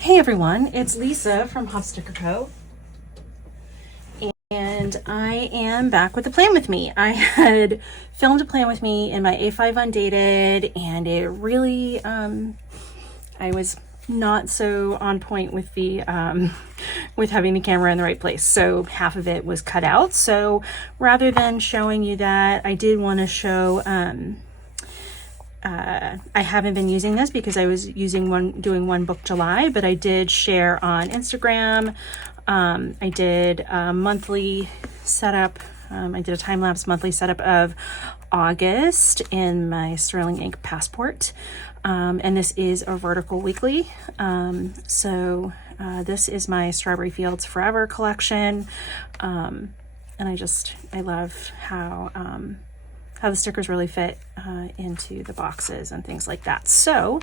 Hey everyone, it's Lisa from Hop Sticker Co. And I am back with the Plan With Me. I had filmed a Plan With Me in my A5 Undated, and it really, I was not so on point with the, with having the camera in the right place. So half of it was cut out. So rather than showing you that, I did want to show, I haven't been using this because I was doing one book July, but I did share on Instagram. I did a monthly setup. I did a time-lapse monthly setup of August in my Sterling Ink Passport. And this is a vertical weekly. This is my Strawberry Fields Forever collection. And I love how the stickers really fit into the boxes and things like that. So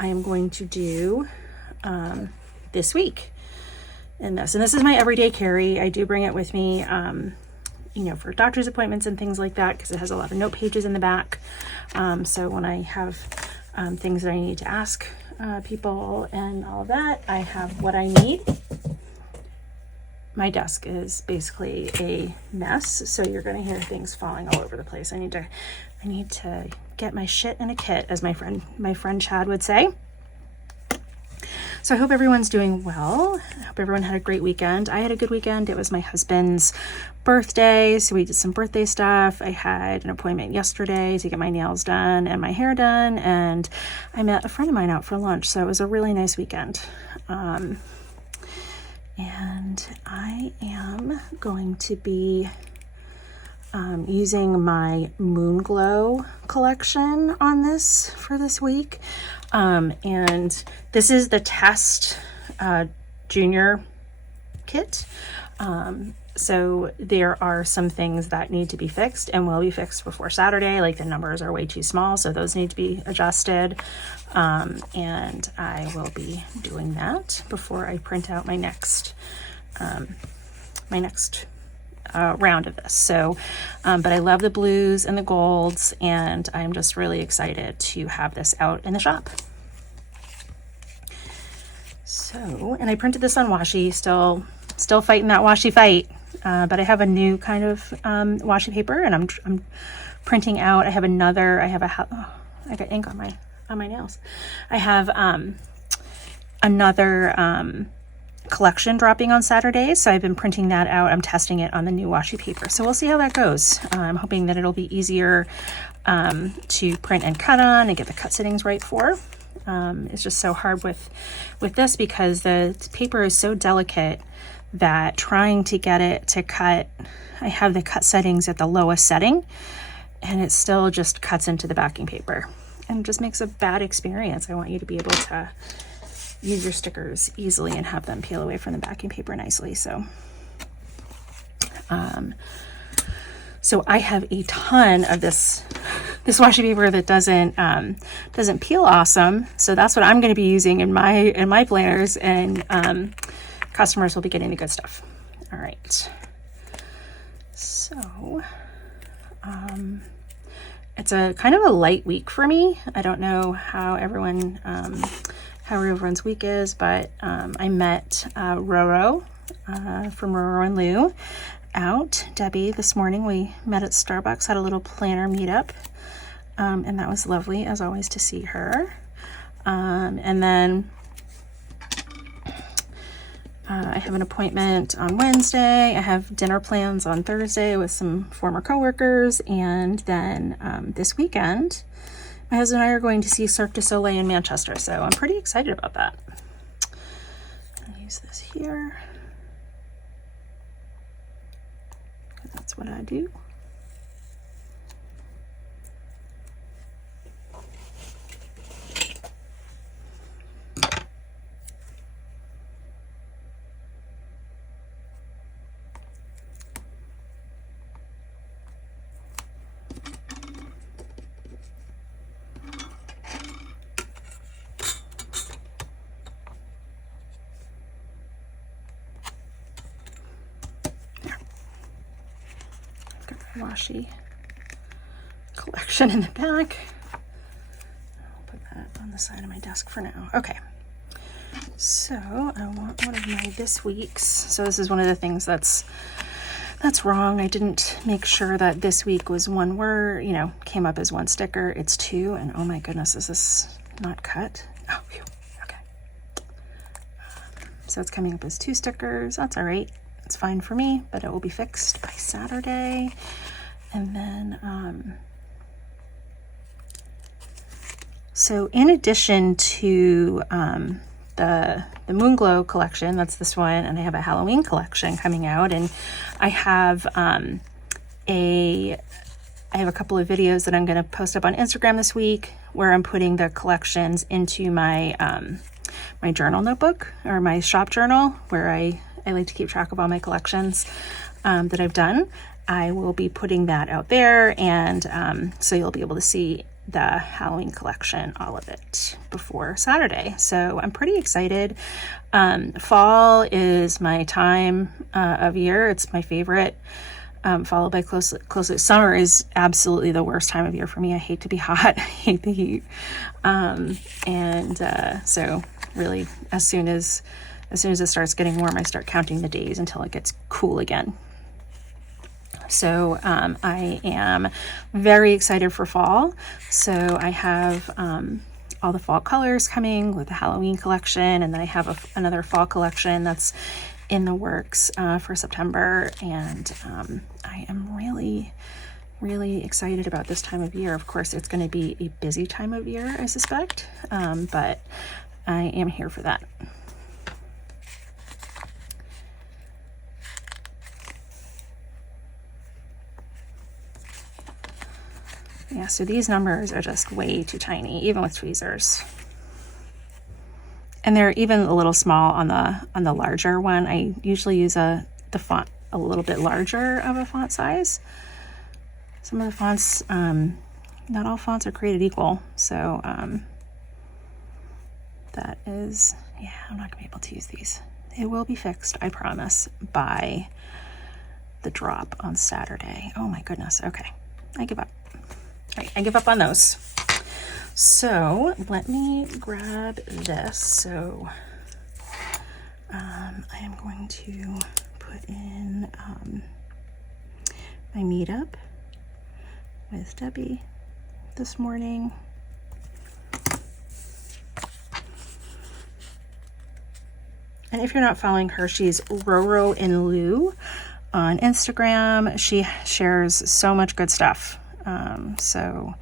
I am going to do this week in this. And this is my everyday carry. I do bring it with me, for doctor's appointments and things like that, because it has a lot of note pages in the back. So when I have things that I need to ask people and all of that, I have what I need. My desk is basically a mess, so you're going to hear things falling all over the place. I need to get my shit in a kit, as my friend Chad would say. So I hope everyone's doing well. I hope everyone had a great weekend. I had a good weekend. It was my husband's birthday, so we did some birthday stuff. I had an appointment yesterday to get my nails done and my hair done, and I met a friend of mine out for lunch, so it was a really nice weekend. And I am going to be using my Moon Glow collection on this for this week. And this is the Test Junior kit. So there are some things that need to be fixed and will be fixed before Saturday. Like the numbers are way too small, so those need to be adjusted. And I will be doing that before I print out my next round of this. So, but I love the blues and the golds, and I'm just really excited to have this out in the shop. So, and I printed this on washi, still fighting that washi fight. But I have a new kind of washi paper, and I'm printing out. I got ink on my nails. I have another collection dropping on Saturday, so I've been printing that out. I'm testing it on the new washi paper, so we'll see how that goes. I'm hoping that it'll be easier to print and cut on and get the cut settings right for. It's just so hard with this because the paper is so delicate that trying to get it to cut, I have the cut settings at the lowest setting, and it still just cuts into the backing paper and just makes a bad experience. I want you to be able to use your stickers easily and have them peel away from the backing paper nicely. So I have a ton of this washi paper that doesn't peel awesome. So that's what I'm going to be using in my planners, and customers will be getting the good stuff. All right. So it's a kind of a light week for me. I don't know how everyone's week is, but I met Roro from Roro and Lou Debbie this morning. We met at Starbucks, had a little planner meetup, and that was lovely as always to see her. And then I have an appointment on Wednesday. I have dinner plans on Thursday with some former coworkers, and then this weekend my husband and I are going to see Cirque du Soleil in Manchester, so I'm pretty excited about that. I'll use this here. That's what I do. Washi collection in the back. I'll put that on the side of my desk for now. Okay. So I want one of my this week's. So this is one of the things that's wrong. I didn't make sure that this week was one word, you know, came up as one sticker. It's two, and oh my goodness, is this not cut? Oh, phew. Okay. So it's coming up as two stickers. That's all right. It's fine for me, but it will be fixed by Saturday. And then, so in addition to the Moonglow collection, that's this one, and I have a Halloween collection coming out, and I have a couple of videos that I'm going to post up on Instagram this week where I'm putting the collections into my my journal notebook, or my shop journal, where I like to keep track of all my collections that I've done. I will be putting that out there, and so you'll be able to see the Halloween collection, all of it, before Saturday. So I'm pretty excited. Fall is my time of year. It's my favorite, followed by closely. Summer is absolutely the worst time of year for me. I hate to be hot. I hate the heat. So really, as soon as it starts getting warm, I start counting the days until it gets cool again. So I am very excited for fall. So I have all the fall colors coming with the Halloween collection, and then I have another fall collection that's in the works for September, and I am really, really excited about this time of year. Of course, it's going to be a busy time of year, I suspect, but I am here for that. Yeah, so these numbers are just way too tiny, even with tweezers. And they're even a little small on the larger one. I usually use the font a little bit larger of a font size. Some of the fonts, not all fonts are created equal. So that is, yeah, I'm not gonna be able to use these. It will be fixed, I promise, by the drop on Saturday. Oh my goodness, okay, I give up. All right, I give up on those. So let me grab this. So I am going to put in my meetup with Debbie this morning. And if you're not following her, she's Roro in Lou on Instagram. She shares so much good stuff. So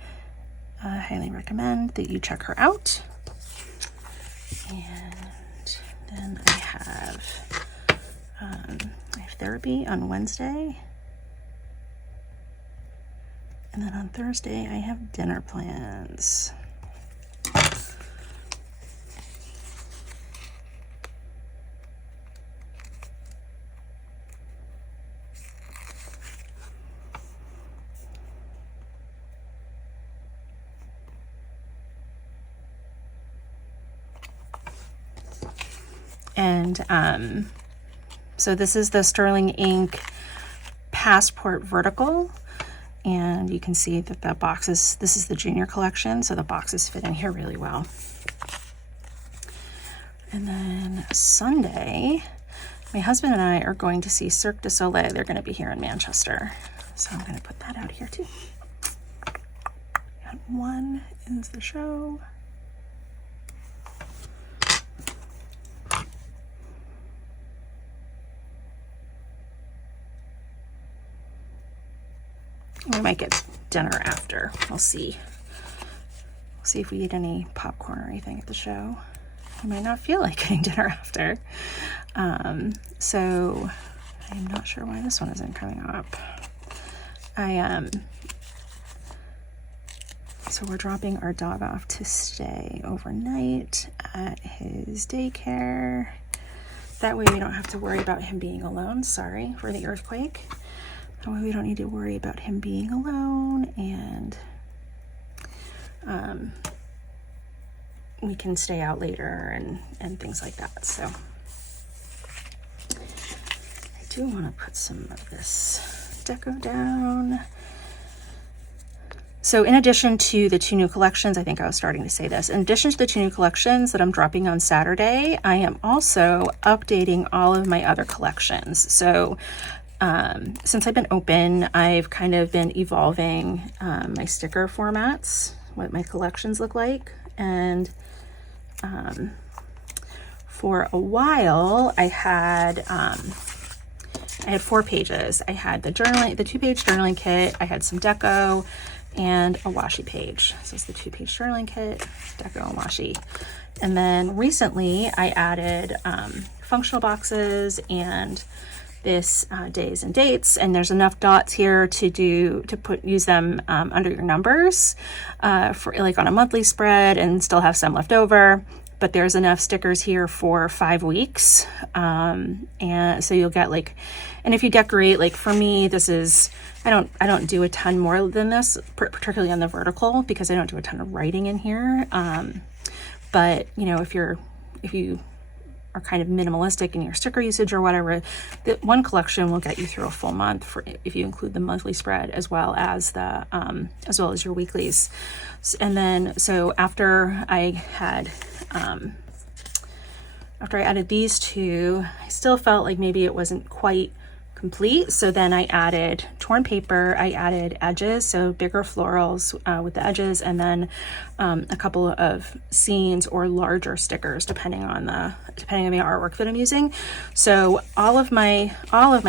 I highly recommend that you check her out. And then I have therapy on Wednesday. And then on Thursday, I have dinner plans. And so this is the Sterling Ink Passport Vertical, and you can see that the boxes, this is the junior collection, so the boxes fit in here really well. And then Sunday, my husband and I are going to see Cirque du Soleil. They're going to be here in Manchester, so I'm going to put that out here too. And one is the show. We might get dinner after. We'll see. We'll see if we eat any popcorn or anything at the show. I might not feel like getting dinner after. So I'm not sure why this one isn't coming up. So we're dropping our dog off to stay overnight at his daycare. That way we don't have to worry about him being alone. Sorry for the earthquake. That way we don't need to worry about him being alone, and we can stay out later and things like that. So I do want to put some of this deco down. So in addition to the 2 new collections, I think I was starting to say this, in addition to the 2 new collections that I'm dropping on Saturday, I am also updating all of my other collections. So since I've been open, I've kind of been evolving my sticker formats, what my collections look like. And for a while, I had 4 pages. I had the 2-page journaling kit, I had some deco, and a washi page. So it's the 2-page journaling kit, deco, and washi. And then recently I added functional boxes and this days and dates, and there's enough dots here to use them under your numbers for like on a monthly spread and still have some left over. But there's enough stickers here for 5 weeks. And so you'll get like, and if you decorate, like for me, this is, I don't do a ton more than this, particularly on the vertical, because I don't do a ton of writing in here. But you know, if you are kind of minimalistic in your sticker usage or whatever, the one collection will get you through a full month if you include the monthly spread as well as your weeklies. And then, so after I added these 2, I still felt like maybe it wasn't quite complete. So then I added torn paper, I added edges, so bigger florals with the edges, and then a couple of scenes or larger stickers depending on the artwork that I'm using. So all of my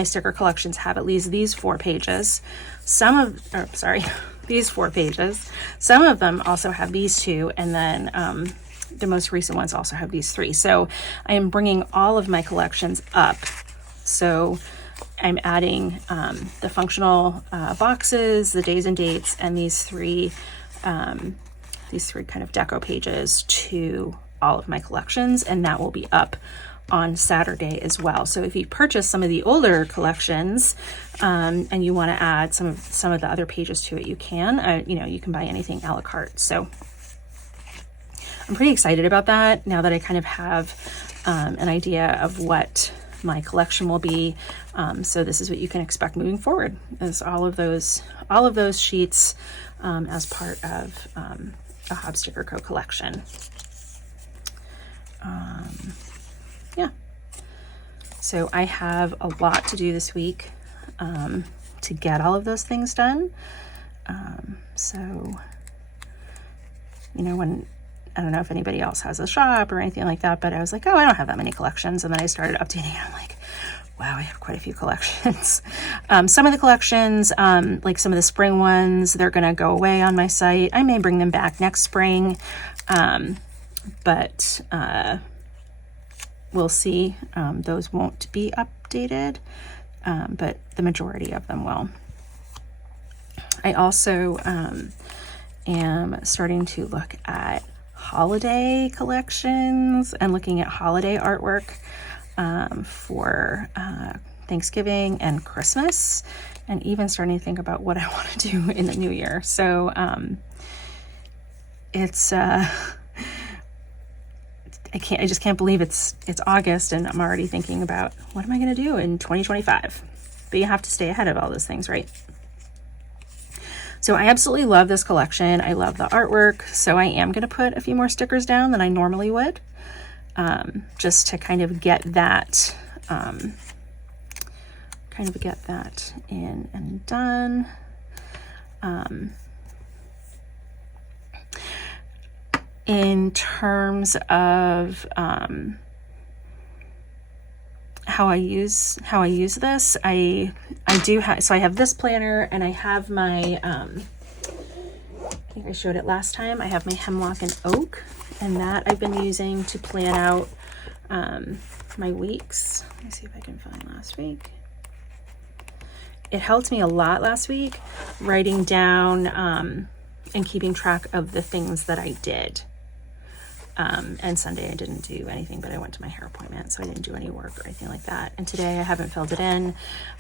sticker collections have at least these 4 pages. These 4 pages. Some of them also have these 2, and then the most recent ones also have these 3. So I am bringing all of my collections up. So I'm adding the functional boxes, the days and dates, and these 3 kind of deco pages to all of my collections, and that will be up on Saturday as well. So if you purchase some of the older collections and you want to add some of the other pages to it, you can. You can buy anything a la carte. So I'm pretty excited about that now that I kind of have an idea of what my collection will be. So this is what you can expect moving forward, is all of those sheets as part of a Hob Sticker Co. collection. Yeah. So I have a lot to do this week to get all of those things done. So, when I don't know if anybody else has a shop or anything like that, but I was like, oh, I don't have that many collections. And then I started updating. I'm like, wow, I have quite a few collections. Some of the collections, like some of the spring ones, they're going to go away on my site. I may bring them back next spring, but we'll see. Those won't be updated, but the majority of them will. I also am starting to look at holiday collections and looking at holiday artwork for Thanksgiving and Christmas, and even starting to think about what I want to do in the new year. So I just can't believe it's August and I'm already thinking about what am I going to do in 2025. But you have to stay ahead of all those things, right? So I absolutely love this collection. I love the artwork. So I am going to put a few more stickers down than I normally would, just to kind of get that, in and done. In terms of how I use this, I have this planner, and I have my I think I showed it last time. I have my hemlock and oak, and that I've been using to plan out my weeks. Let me see if I can find last week. It helped me a lot last week, writing down and keeping track of the things that I did. And Sunday I didn't do anything, but I went to my hair appointment, so I didn't do any work or anything like that. And today I haven't filled it in.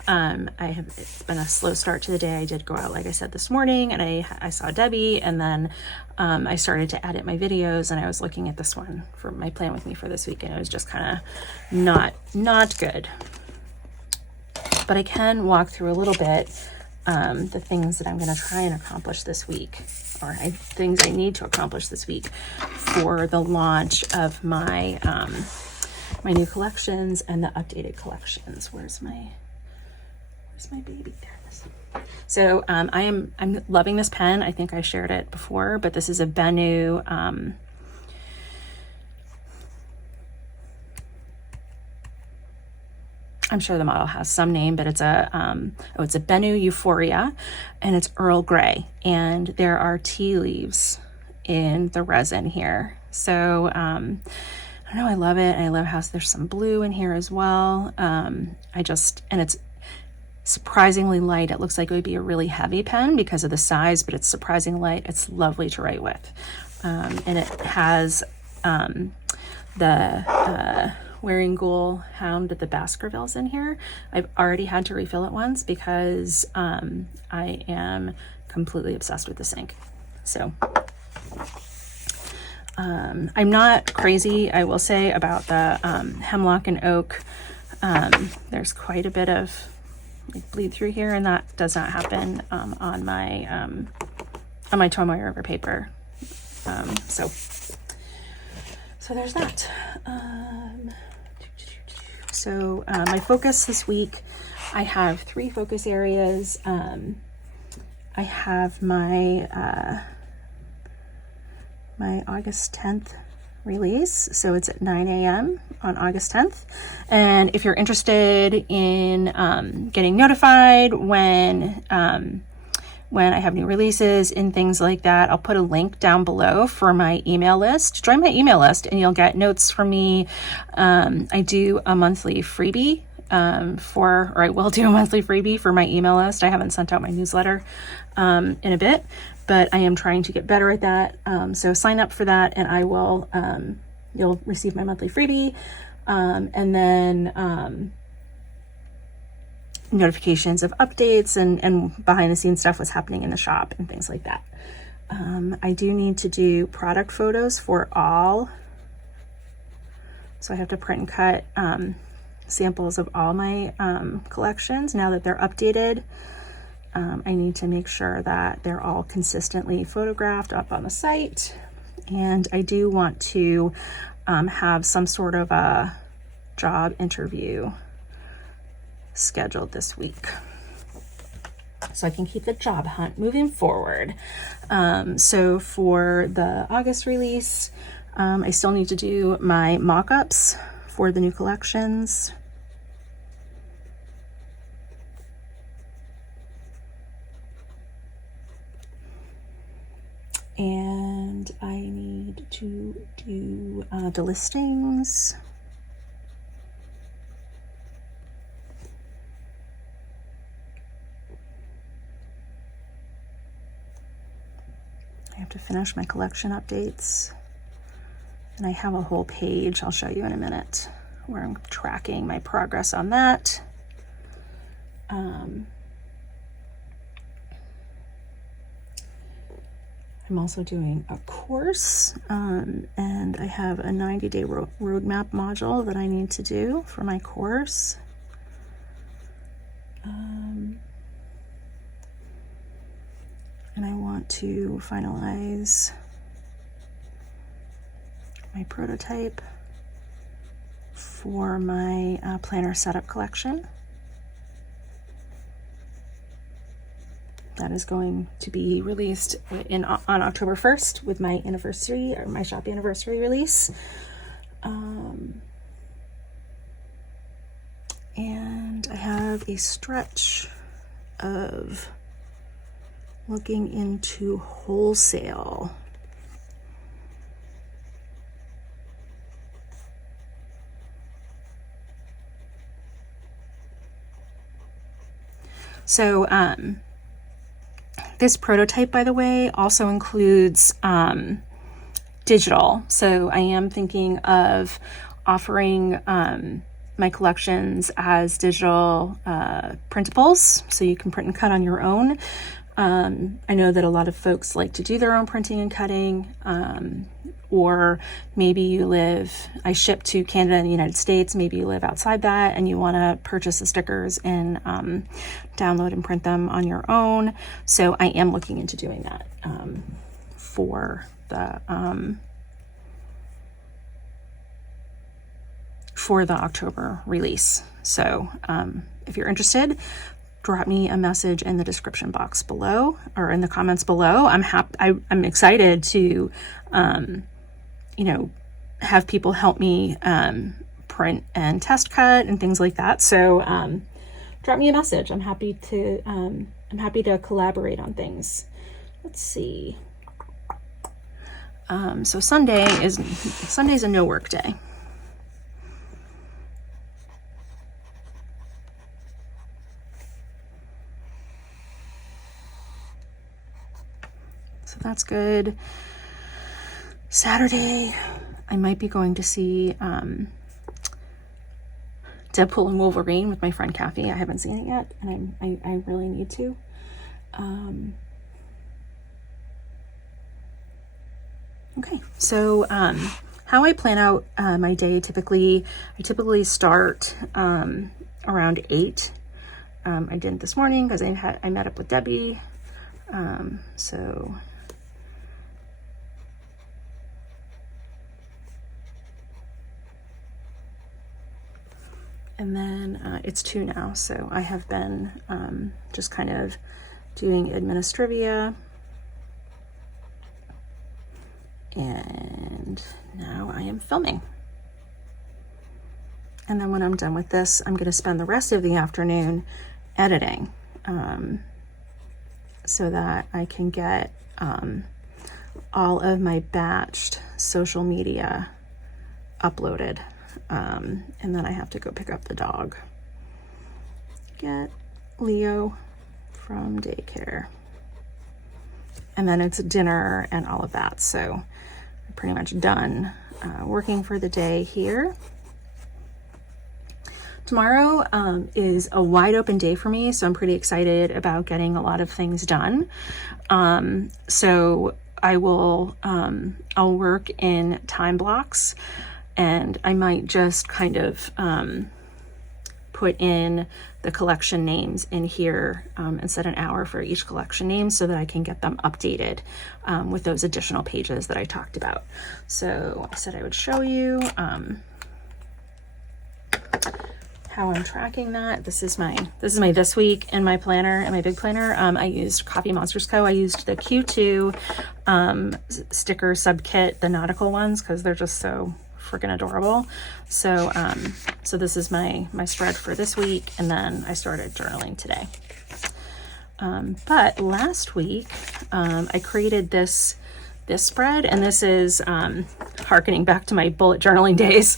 It's been a slow start to the day. I did go out, like I said, this morning, and I saw Debbie, and then I started to edit my videos, and I was looking at this one for my plan with me for this week, and it was just kind of not good. But I can walk through a little bit the things that I'm going to try and accomplish this week, or things I need to accomplish this week for the launch of my my new collections and the updated collections. Where's my baby? There it is. So I'm loving this pen. I think I shared it before, but this is a Benu I'm sure the model has some name, but it's a Benu Euphoria, and it's Earl Grey, and there are tea leaves in the resin here. So I don't know, I love it. I love how there's some blue in here as well. And it's surprisingly light. It looks like it would be a really heavy pen because of the size, but it's surprisingly light. It's lovely to write with. And it has the Wearing Ghoul Hound at the Baskervilles in here. I've already had to refill it once because I am completely obsessed with this ink. So I'm not crazy, I will say, about the Hemlock and Oak. There's quite a bit of bleed through here, and that does not happen on my Tomoe River paper. So there's that. So my focus this week, I have 3 focus areas. I have my my August 10th release. So it's at 9 a.m. on August 10th. And if you're interested in getting notified when I have new releases and things like that, I'll put a link down below for my email list. Join my email list and you'll get notes from me. I do a monthly freebie I will do a monthly freebie for my email list. I haven't sent out my newsletter in a bit, but I am trying to get better at that. So sign up for that and I will, you'll receive my monthly freebie. And then notifications of updates and behind the scenes stuff, what's happening in the shop and things like that. I do need to do product photos for all. So I have to print and cut samples of all my collections now that they're updated. I need to make sure that they're all consistently photographed up on the site. And I do want to have some sort of a job interview scheduled this week so I can keep the job hunt moving forward. So for the August release, I still need to do my mock-ups for the new collections. And I need to do the listings. I have to finish my collection updates. And I have a whole page I'll show you in a minute where I'm tracking my progress on that. I'm also doing a course, and I have a 90-day roadmap module that I need to do for my course. And I want to finalize my prototype for my planner setup collection. That is going to be released on October 1st with my anniversary, or my shop anniversary release. And I have a stretch of looking into wholesale. So this prototype, by the way, also includes digital. So I am thinking of offering my collections as digital printables, so you can print and cut on your own. I know that a lot of folks like to do their own printing and cutting, or maybe you live, I ship to Canada and the United States, maybe you live outside that and you want to purchase the stickers and download and print them on your own. So I am looking into doing that for the October release. So if you're interested, drop me a message in the description box below or in the comments below. I'm excited to, have people help me print and test cut and things like that. So drop me a message. I'm happy to collaborate on things. Let's see. So Sunday's a no work day. So that's good. Saturday, I might be going to see Deadpool and Wolverine with my friend Kathy. I haven't seen it yet, and I really need to. Okay, so how I plan out my day, I typically start around 8. I didn't this morning because I met up with Debbie. And then it's 2 now, so I have been just kind of doing administrivia. And now I am filming. And then when I'm done with this, I'm going to spend the rest of the afternoon editing so that I can get all of my batched social media uploaded. And then I have to go pick up the dog, get Leo from daycare, and then it's dinner and all of that. So I'm pretty much done working for the day here. Tomorrow is a wide open day for me, so I'm pretty excited about getting a lot of things done. So I will, I'll work in time blocks, and I might just kind of put in the collection names in here and set an hour for each collection name so that I can get them updated with those additional pages that I talked about. So I said I would show you how I'm tracking that. This is my this week in my planner, in my big planner. I used Coffee Monsters Co. I used the Q2 sticker sub kit, the nautical ones, because they're just so freaking adorable. So so this is my spread for this week, and then I started journaling today. But last week I created this spread, and this is harkening back to my bullet journaling days.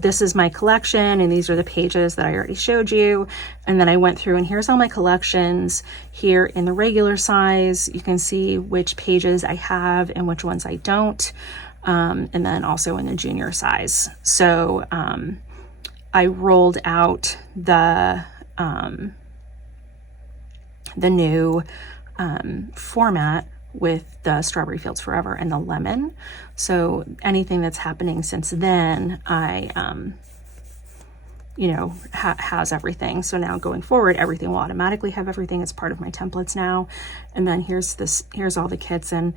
This is my collection, and these are the pages that I already showed you. And then I went through, and here's all my collections here in the regular size. You can see which pages I have and which ones I don't. And then also in the junior size. So I rolled out the new format with the Strawberry Fields Forever and the lemon. So anything that's happening since then, I has everything. So now going forward, everything will automatically have everything. It's part of my templates now. And then here's all the kits, and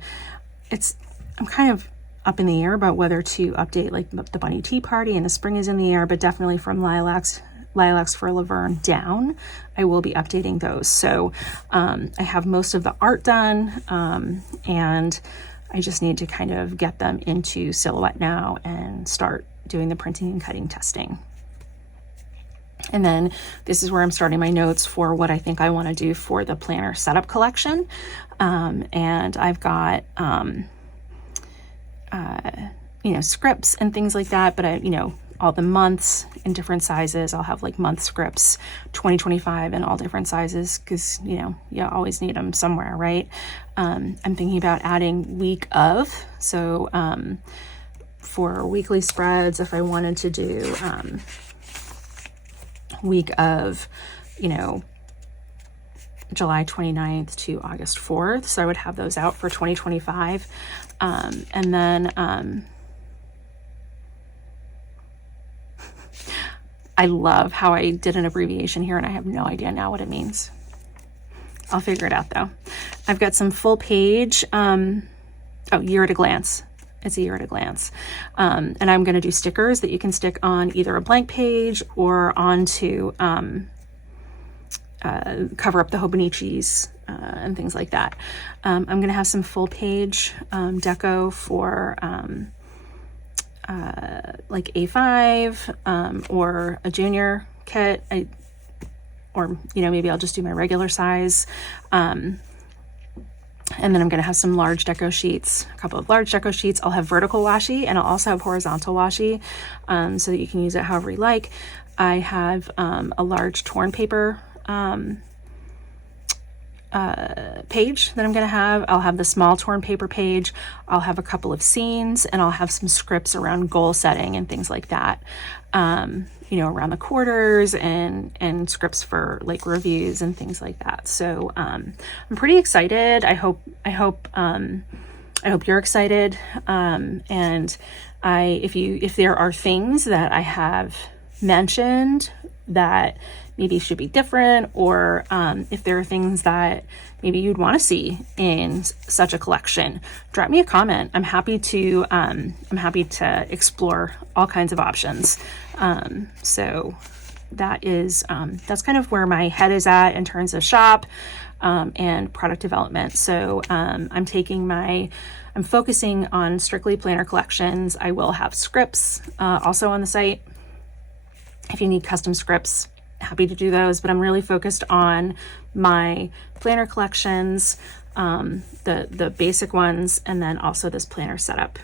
I'm kind of up in the air about whether to update like the Bunny Tea Party, and the spring is in the air, but definitely from Lilacs for Laverne down, I will be updating those. So I have most of the art done, and I just need to kind of get them into Silhouette now and start doing the printing and cutting testing. And then this is where I'm starting my notes for what I think I want to do for the planner setup collection. And I've got scripts and things like that, but all the months in different sizes. I'll have like month scripts 2025 in all different sizes, because you always need them somewhere, right? I'm thinking about adding week of, so for weekly spreads, if I wanted to do week of July 29th to August 4th. So I would have those out for 2025. And then I love how I did an abbreviation here and I have no idea now what it means. I'll figure it out though. I've got some full page, year at a glance. It's a year at a glance. And I'm going to do stickers that you can stick on either a blank page or onto cover up the Hobonichis and things like that. I'm going to have some full page deco for like A5 or a junior kit. Or maybe I'll just do my regular size. And then I'm going to have some large deco sheets, a couple of large deco sheets. I'll have vertical washi and I'll also have horizontal washi so that you can use it however you like. I have a large torn paper page that I'm going to have. I'll have the small torn paper page. I'll have a couple of scenes and I'll have some scripts around goal setting and things like that. Around the quarters and scripts for like reviews and things like that. So I'm pretty excited. I hope you're excited. And if there are things that I have mentioned that maybe should be different, or if there are things that maybe you'd want to see in such a collection, drop me a comment. I'm happy to explore all kinds of options. So that's kind of where my head is at in terms of shop and product development. So I'm focusing on strictly planner collections. I will have scripts also on the site. If you need custom scripts, happy to do those, but I'm really focused on my planner collections, the basic ones, and then also this planner setup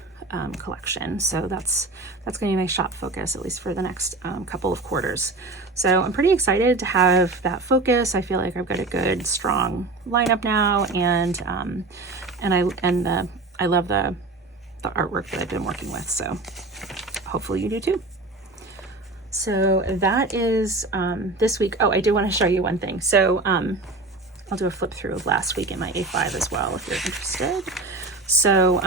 collection. So that's going to be my shop focus, at least for the next couple of quarters. So I'm pretty excited to have that focus. I feel like I've got a good, strong lineup now, and I love the artwork that I've been working with. So hopefully you do too. So that is this week. Oh, I do want to show you one thing. So I'll do a flip through of last week in my A5 as well, if you're interested. So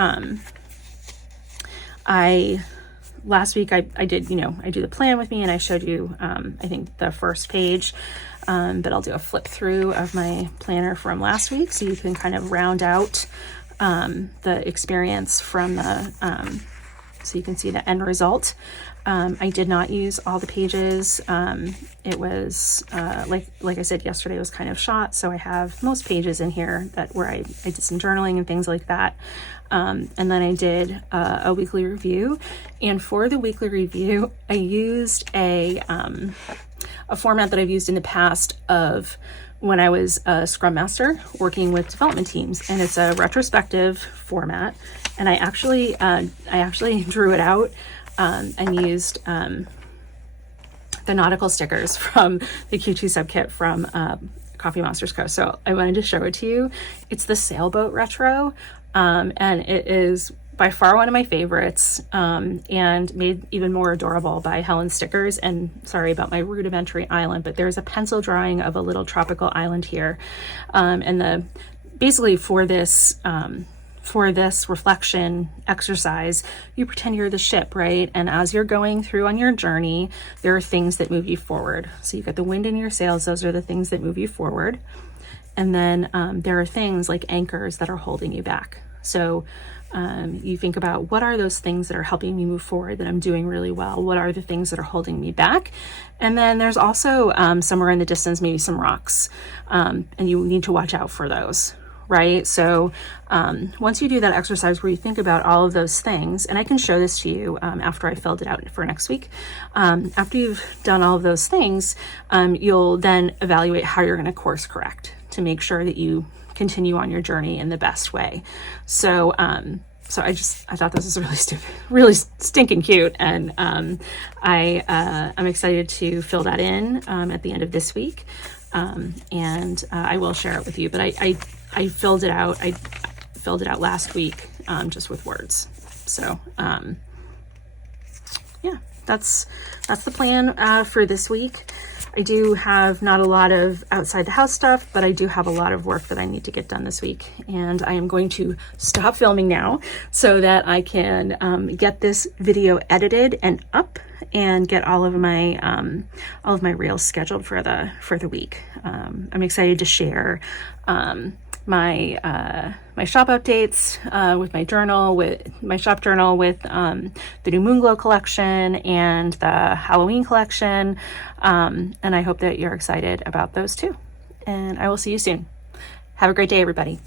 last week I did, I do the plan with me and I showed you, I think the first page, but I'll do a flip through of my planner from last week. So you can kind of round out the experience from so you can see the end result. I did not use all the pages. It was, like I said yesterday, it was kind of shot. So I have most pages in here where I did some journaling and things like that. And then I did a weekly review. And for the weekly review, I used a format that I've used in the past of when I was a Scrum Master working with development teams. And it's a retrospective format. And I actually drew it out and used the nautical stickers from the Q2 sub kit from Coffee Monsters Co. So I wanted to show it to you. It's the sailboat retro, and it is by far one of my favorites, and made even more adorable by Helen Stickers. And sorry about my rudimentary island, but there's a pencil drawing of a little tropical island here, and basically for this reflection exercise, you pretend you're the ship, right? And as you're going through on your journey, there are things that move you forward. So you've got the wind in your sails. Those are the things that move you forward. And then there are things like anchors that are holding you back. So you think about, what are those things that are helping me move forward that I'm doing really well? What are the things that are holding me back? And then there's also somewhere in the distance, maybe some rocks, and you need to watch out for those. Right? So once you do that exercise where you think about all of those things, and I can show this to you after I filled it out for next week, after you've done all of those things, you'll then evaluate how you're going to course correct to make sure that you continue on your journey in the best way. So I thought this was really stinking cute, and I'm excited to fill that in at the end of this week, and I will share it with you. But I filled it out. I filled it out last week, just with words. So, yeah, that's the plan for this week. I do have not a lot of outside the house stuff, but I do have a lot of work that I need to get done this week. And I am going to stop filming now so that I can get this video edited and up and get all of my reels scheduled for the week. I'm excited to share my shop updates with my journal, with my shop journal, with the new Moonglow collection and the Halloween collection, and I hope that you're excited about those too. And I will see you soon. Have a great day, everybody.